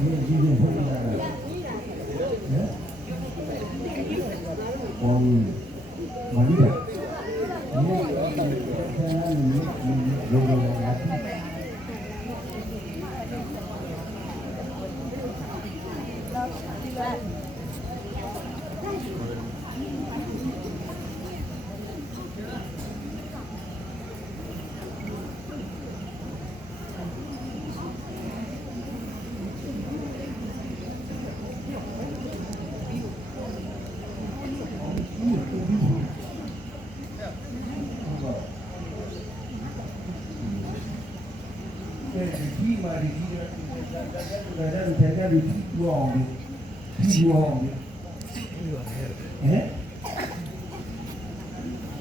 예, 이제 ဒီပြောင်းဟမ်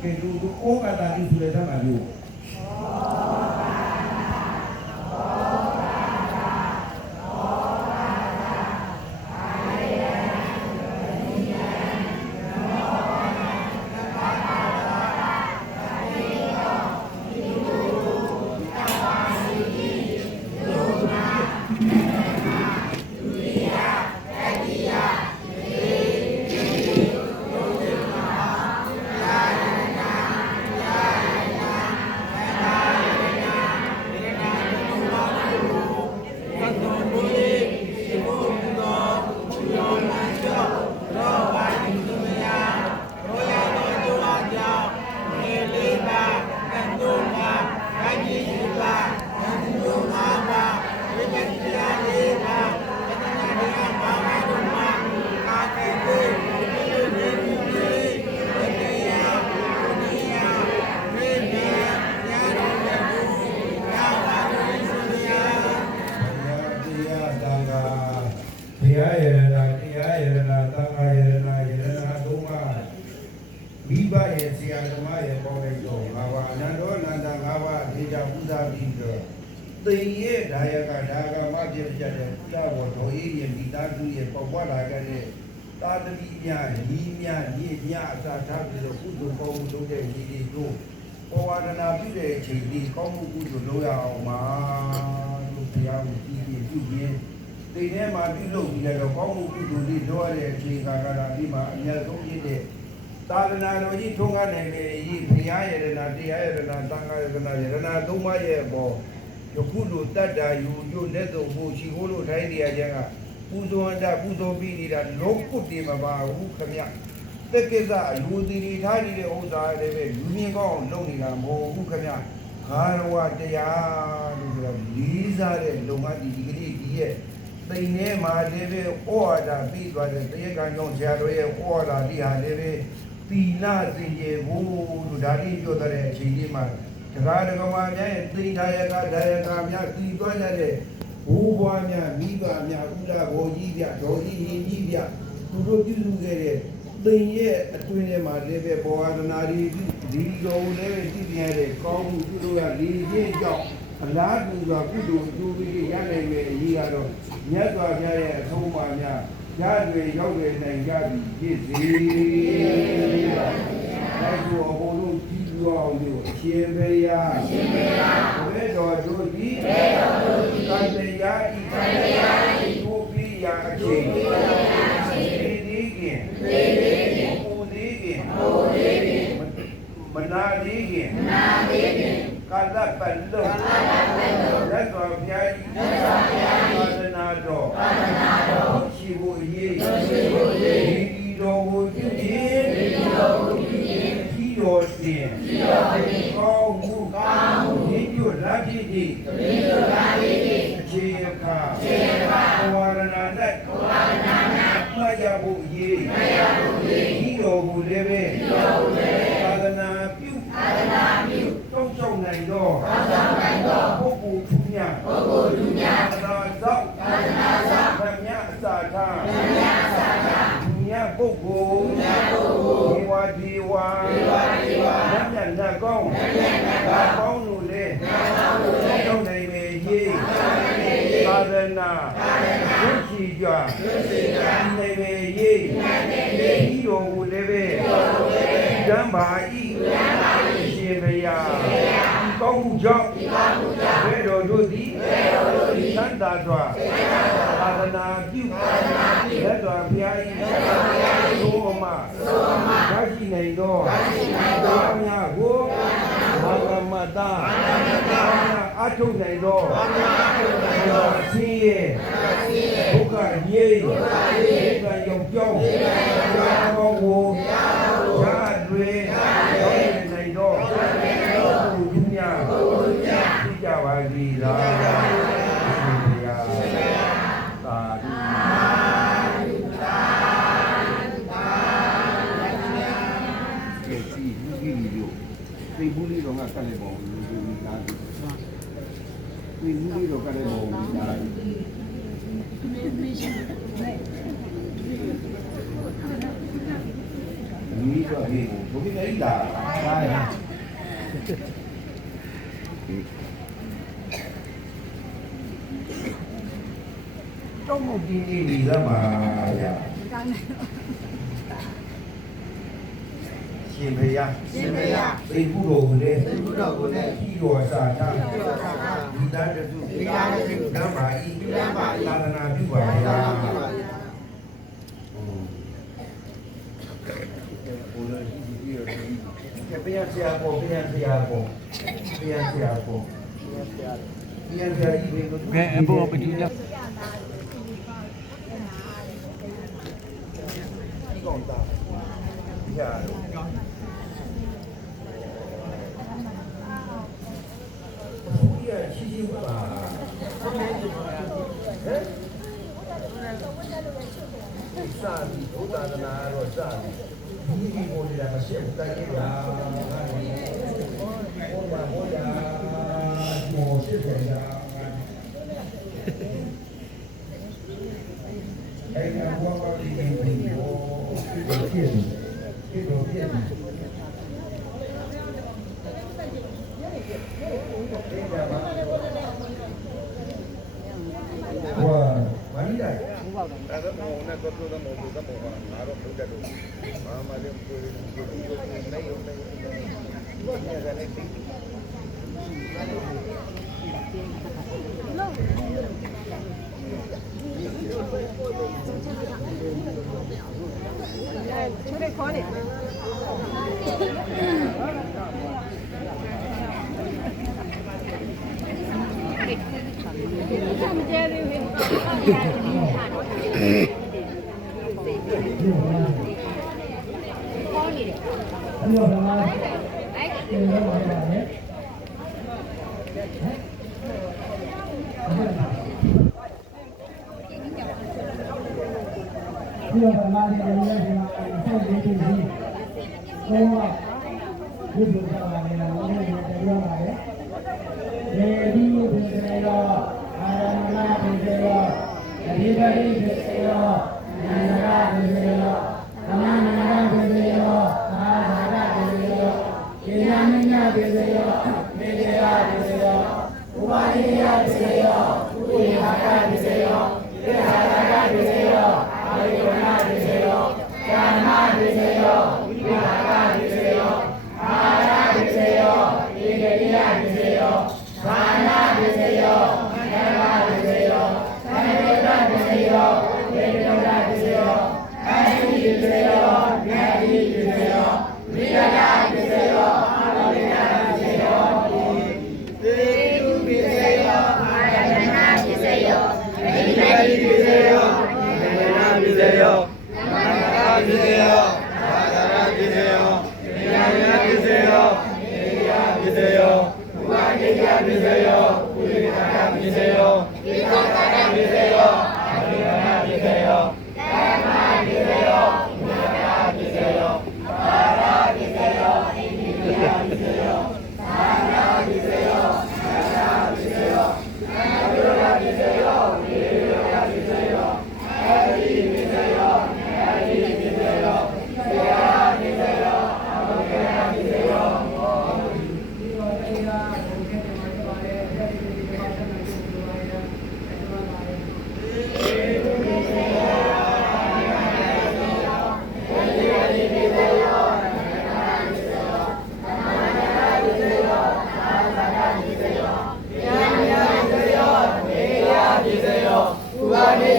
ကဲလူတို့ဩကတာဒီဆိုတဲ့မှာလို့ ပေါပွားလာခဲ့တဲ့သာသမီများညီများညီများအစာထားပြီးတော့ကုသိုလ်ကောင်းမှုလုပ်တဲ့ညီတွေတို့ပေါ်ဝါဒနာပြုတဲ့အချိန်ဒီကောင်းမှုကုသိုလ်လုပ်ရအောင်ပါလို့ဘုရားကိုကြည်ကြည်ပြုခြင်းတိမ်ထဲမှာပြုလုပ်ပြီးတော့ကောင်းမှုကုသိုလ်တွေလုပ်ရတဲ့အချိန်ခါကလာဒီမှာအများဆုံးဖြစ်တဲ့သာသနာတော်ကြီးထုံးကားနိုင်တဲ့အရေးဘုရားယရနာတရားယရနာသံဃာယရနာယရနာသုံးပါးရဲ့အပေါ်ယခုလိုတတ်တာယူကျိုးလက်ဆုံးဖို့ရှိခိုးလို့ထိုင်းတရားချမ်းက ပူဇော်တာပူဇော်ပြီးနေတာလုံးကုတ်တေမပါဘူးခမရတက္ကိစ္စအယူသီတွေထားနေတဲ့ဥစ္စာတွေပဲလူမြင်ကောင်းအောင်လုပ်နေတာမဟုတ်ဘူးခင်ဗျာဂါရဝတရားလို့ဆိုတာလေးစားတဲ့လုံမဒီဒီကလေးဒီရဲ့တိမ်ထဲမှာလည်းပဲဩဝါဒပြီးသွားတဲ့တရားကံကြောင့်ဆရာတော်ရဲ့ဩဝါဒဒီဟာလည်းပဲသီလစင်ကြယ်ဖို့လို့ဒါလေးပြောတဲ့အချိန်လေးမှာတရားဓမ္မများရဲ့သိထာယကဒါယကများတည်သွားကြတဲ့ ဘိုးဘွားများမိဘများဥဒဘောကြီးပြဒေါ်ကြီးရင်ကြီးပြသူတို့ပြုစုခဲ့တဲ့သင်ရဲ့အတွင်းထဲမှာလည်းပဲဘောဝနာရီဒီလိုလည်းပဲသိပြရတဲ့ကောင်းမှုပြုလို့ရလေခြင်းကြောင့်အလားတူစွာကုသိုလ်အကျိုးပေးရနိုင်မယ့်အရေးကတော့မြတ်စွာဘုရားရဲ့အဆုံးအမများရတွေရောက်နေနိုင်ကြပြီဖြစ်စေ။ဒါဆိုအကုန်လုံးကြည့်လို့အောင်လို့အရှင်ဘုရားအရှင်ဘုရားဘယ်တော်တို့ဒီဘယ်တော်တို့ဒီ နာသေးခင်ကာလပတ်လုံးကာလပတ်လုံးလက်တော်ဘုရားကြီးလက်တော်ဘုရားကြီးသာသနာတော်သာသနာတော်ရှိဖို့အရေးရှိဖို့ ထားဗမြအစာထားသူများပုဂ္ဂိုလ်သူများပုဂ္ဂိုလ်ဒီဝါဒီဝါဒီဝါဒီဝါညံ့ညံ့နတ်ကောင်းညံ့ညံ့နတ်ကောင်းကောင်းလို့လေကောင်းလို့လေတောင်းနိုင်မေရေးတောင်းနိုင်မေရေးသာသနာသာသနာဒုရှိကြဒုရှိကြနိုင်မေရေးနိုင်မေရေးဒီတော်ကိုလည်းပဲဒီတော်ကိုလည်းပဲတမ်းပါဤတမ်းပါဤရှင်ဘုရားရှင်ဘုရားဒီကောင်းမှုကြောင့်ဒီကောင်းမှုကြောင့်ဘယ်တော်တို့သည်ဘယ်တော်တို့သည်သန္တာစွာသန္တာစွာသာသ နာပြုသာသနာပြုလက်တော်ဘုရားဤလက်တော်ဘုရားဤသို့အမသို့အမရရှိနိုင်သောရရှိနိုင်သောဘုရားကိုဘာဝမတဘာဝမတအထုနိုင်သောဘာဝအထုနိုင်သောဆင်းရဲဆင်းရဲဒုက္ခရေးဒုက္ခရေးဒုက္ခရောက်ကြောင်းဒုက္ခရောက်ကြောင်း ဘူးလေးတော့ကလည်းပေါ့လူသားလူကြီးတော့ဒီဘုရားကြီးလာပါရတော့မဒီနေနေလားပါဗျာ ရှင်ဘုရားရှင်ဘုရားသိဘူးတော်ကိုလည်းသိဘူးတော်ကိုလည်းပြီးတော်စာတာပြီးတော်စာတာဒီသားတစုဒီသားတစုဓမ္မာဤဓမ္မာဤသာသနာပြုပါဗျာသာသနာပြုပါဗျာဟိုလိုရှိပြီးတော့ဒီကပြန်ဆရာပေါ်ပြန်ဆရာပေါ်ပြန်ဆရာပေါ်ပြန်ဆရာဤဘယ်လိုကဲအဘောပတိညဒီကောင်သားညာဘု ရားရှိရှိပါဟမ်စာဒီဘုရားနာရောစာဒီဒီဘုရားမရှိတဲ့ကိရာဟာဒီဘုရားဘုရားမောရှိတယ်ရာအဲ့ဒါဘောပါလိမ့်မယ်ဘောဖြစ်ဖြစ်တော့ဖြစ်ဟောမနီး လိုက် Ada mau nak kau tu dah mau tu dah mau naruh muda tu. Mama dia mungkin mungkin yo ni ni yo ni. Ni ada ni. ဒီတော့ဓမ္မဒီလိုမျိုးဒီမှာဆက်ပြီးပြီးပြီးဘောကဒီလိုကြောက်လာနေတာလည်းဒီလိုပြောပါတယ်။ဒီဒီဒီတွေရောအာရမဏဒီတွေရော အ 주세요.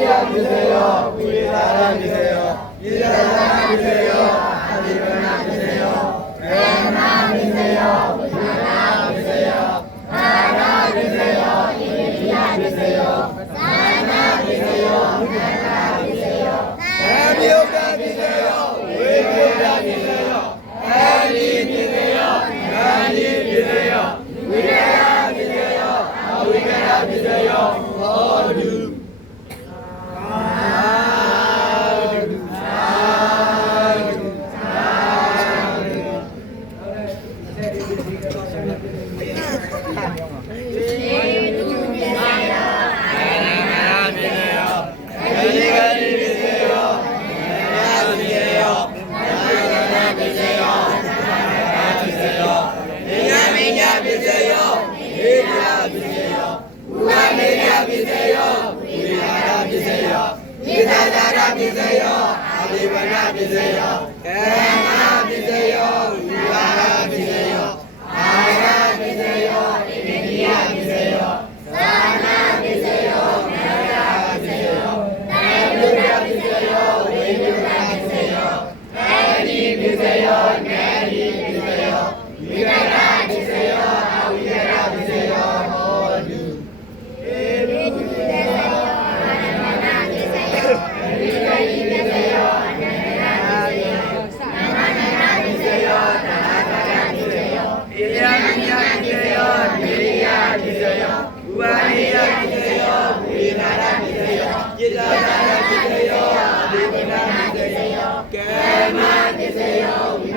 a viver. Yeah. magnifique.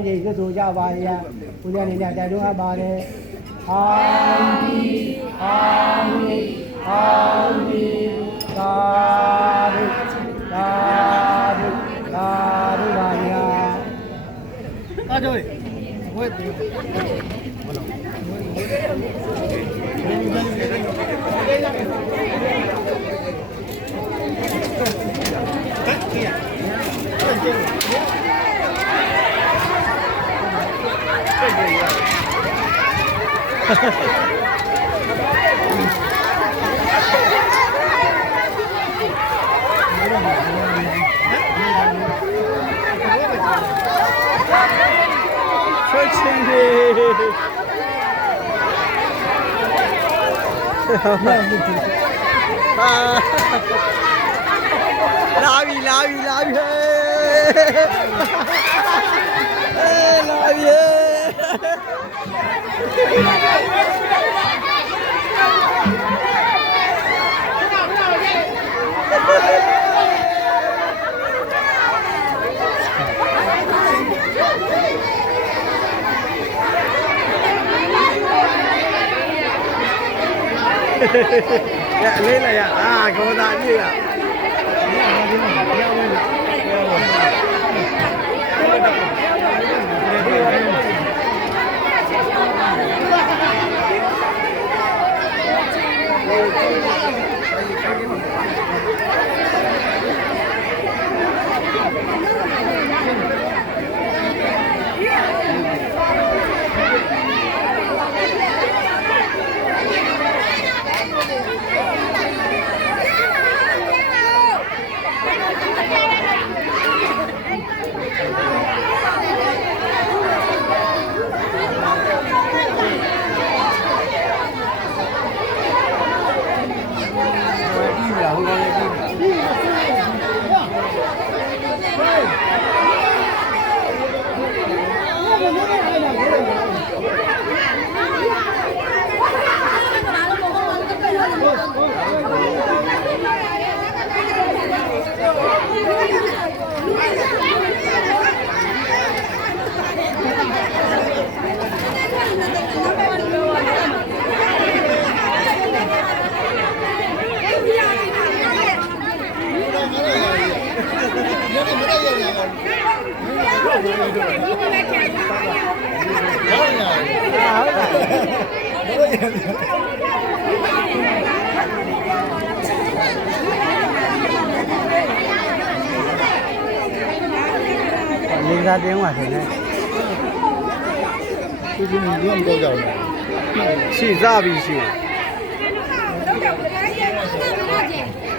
အောင်ဒီကိုသုံးချိန်ရွတ်ဆိုကြပါရဘုရားနေနဲ့တိုက်တွန်းအပ်ပါတယ်အောင်ဒီအောင်ဒီအောင်ဒီသာဓုသာဓုသာဓုပါညာအားကြောဝဲ တယ်ဆွေးချင်းတွေ လာပြီလာပြီလာပြီဟဲ့လာပြီရလေး လာရအာကောသာကြီးရလေးစားတင်းပါတယ်နဲ့သူကညွန့်တော့ကြောင်ရှိစားပြီရှိ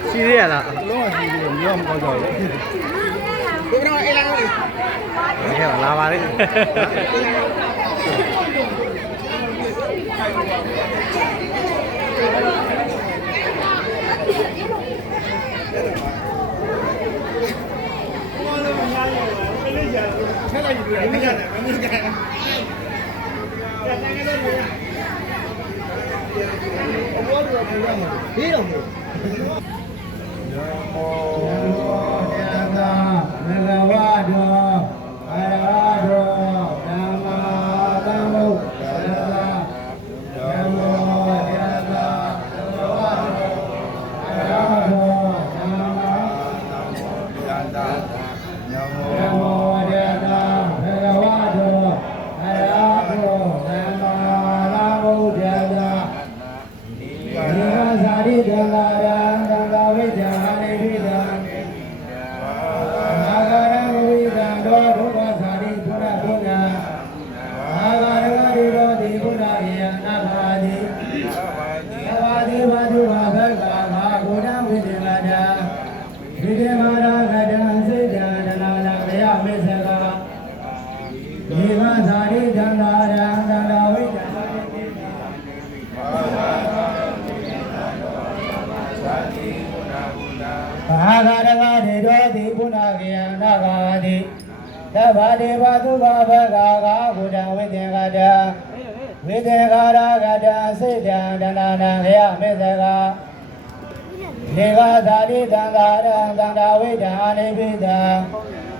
ရှိရလားလုံးဝရှိတယ်ညွန့်တော့ကြောင် ဘယ်ကလာပါလိမ့်ဒီတော့နမောတ Namo Namo Namo Namo မေသကာနေကသာတိတံသာရံတန္တာဝိဒာနိဗ္ဗိတံ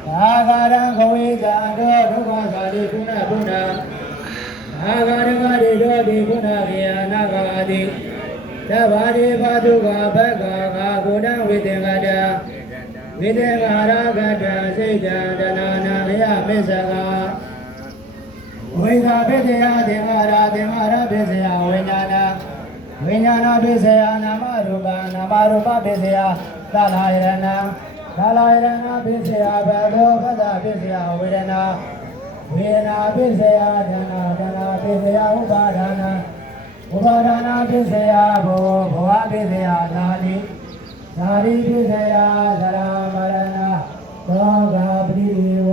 သာဂရံခဝေတံတောဒုက္ခသာတိကုဏပုဏ္ဏသာဂရကတိတောတိကုဏကေယနာဂာတိသဗ္ဗတိဘာတုကဘဂ္ဂာဂာဂုဏဝိသင်္ကတဝိသင်္ဂါရကတစိတ်တံတနာနာယမေသကာဝိသာပိတယသင်္ဃာရသင်္ဃာရပိစယဝိညာဏ ဝိညာဏပိစေယနာမရူပနာမရူပပိစေယသလာယရဏသလာယရဏပိစေယဘဘောဘဒပိစေယဝေဒနာဝေဒနာပိစေယဒနာဒနာပိစေယဥပါဒနာဥပါဒနာပိစေယဘောဘဝပိစေယဇာတိဇာတိပိစေယသရမရဏသောဂပတိဒေဝ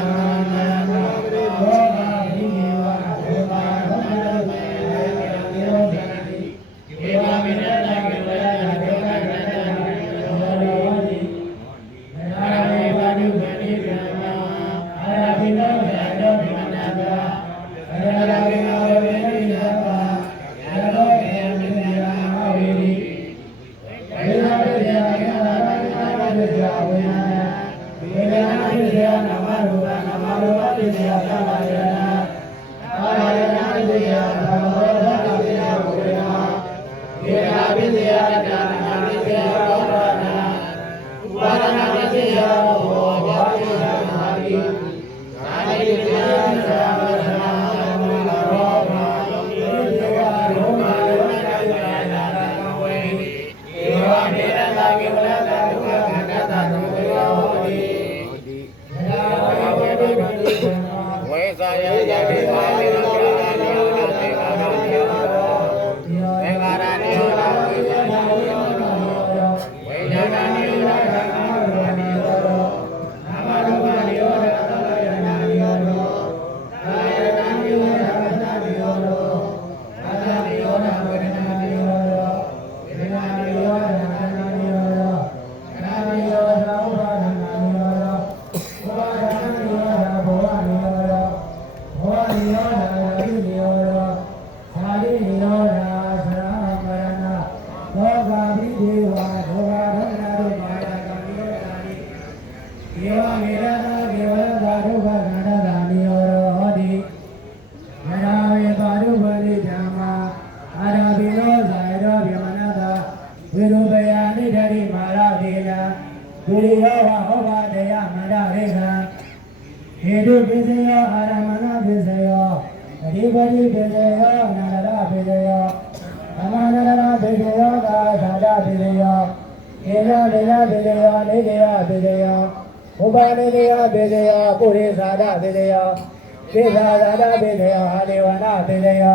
ပိသာသာဒဘေလေယအာဒေဝနာဘေလေယ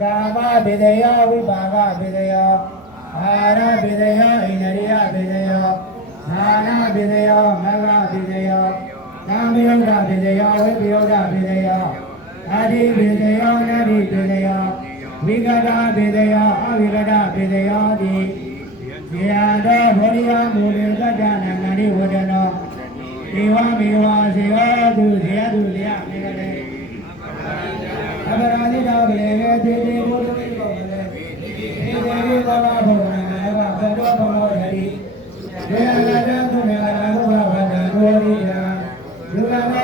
ကာမဘေလေယဝိပါကဘေလေယအာရဘေလေယဣန္ဒရိယဘေလေယသာနာဘေလေယမဂ္ဂဘေလေယကာမယုဒ္ဓဘေလေယဝိပယုဒ္ဓဘေလေယအာဒီဘေလေယနာဒီဘေလေယဝိကတဘေလေယအဝိကတဘေလေယတိယေယတောဘောရိယမူလေကတ္တနာနာရိဝဒနောဧဝမေဝဇေဝတုဇေယတုလျမေကလေအပရာဇိတော अपराधिता विलेगे देवी मूर्ति कोमले देवी कोला भवन मेवा भजो भमोर हरि जय राजा तुम्हें राघव भवन नोरिया दुर्गा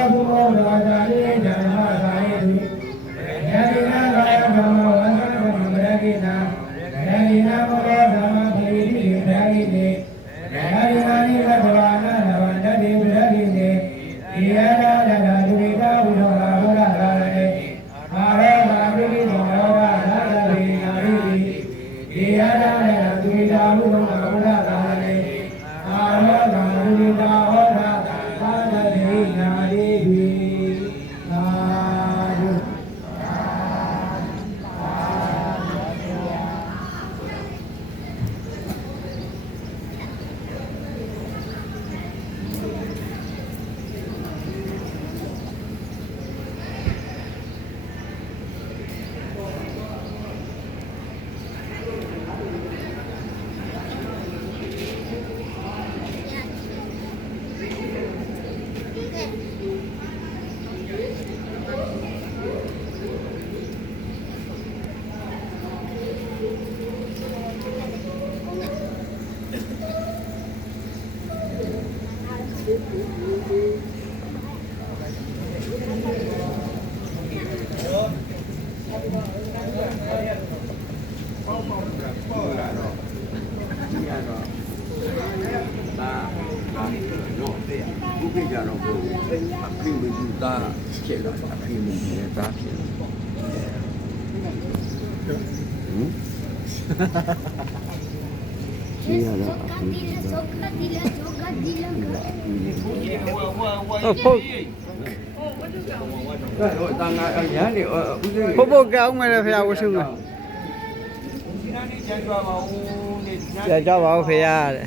ဟုတ်ဖို့တော့တန်ခါအရန်နေဦးစိဖို့ဖို့ကောင်းမယ်လေဖေဝဆုမယ်ဒီနာနေကြကြပါဦးနေဒီနာကြကြပါဦးဖေရတဲ့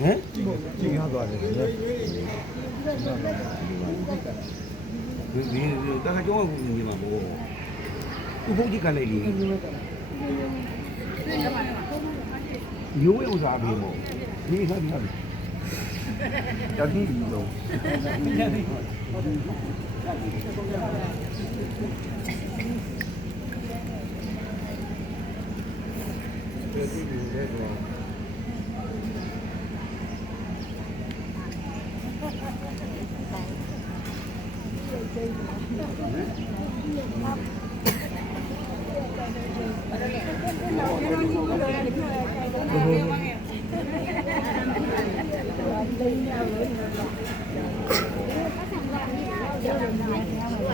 ဟမ်ကြည့်ရသွားတယ်လေဒီဒီတခါကြောင်းကူညီမှာမို့ဥပုပ်ကြီးကလည်းလေရိုးဝဲဥစားပေးမို့ဒီစားပြီးတတိယလုံး那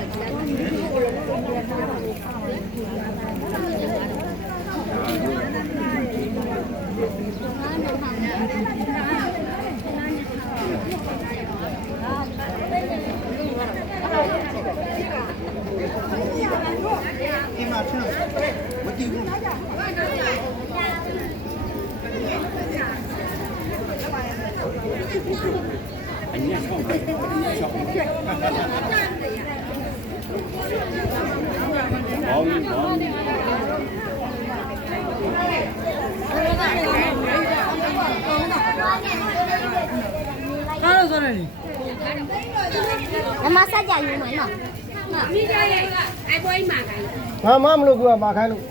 ได้ ဘာမှမလုပ်ဘူးကဘာခိုင်းလို့